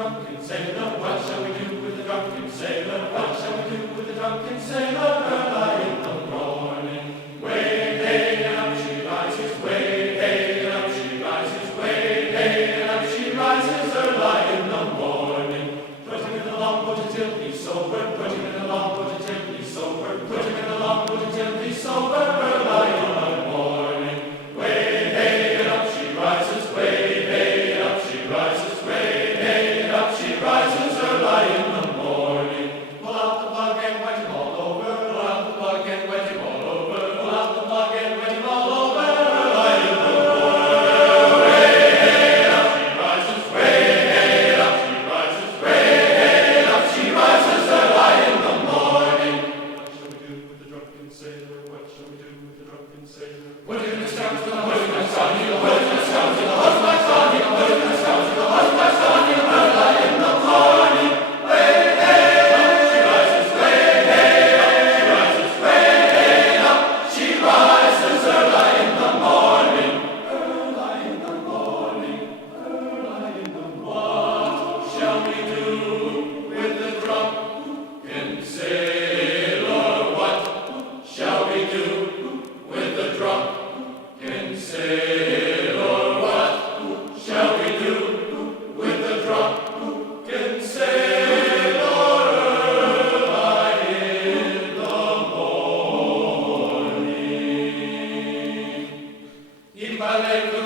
drunken sailor? What shall we do with the drunken sailor? What shall we do with the drunken sailor? Early in the morning, way hey and up she rises, way hey and up she rises, way hey and up she rises. Early in the morning, put him in the longboat until he's sober, put him in the longboat until he's sober, put him in the longboat until he's sober. Early in the morning, way hey and up she rises, way hey and up she rises, way hey and up she rises. Early in the morning, pull out the plug and wet him all over, pull out the plug and wet him all over, pull out the plug and wet him all over. Early in the morning, way hey and up she rises, way hey and up she rises, way hey and up she rises. Early in the morning. What shall we do with the drunken sailor? What shall we do with the drunken sailor? Put him in the scouts to the husband, son, he'll put him in the scouts to the husband, son, he'll put him in the scouts to the husband, son, he'll early in the morning. Way hey up she rises, way hey up she rises, way hey up she rises. Early in the morning, early in the morning, early in the morning. What shall we do with the drunken sailor? What shall we do with the drunken sailor? What shall we do with the drunken sailor? Early in the morning. Il balletto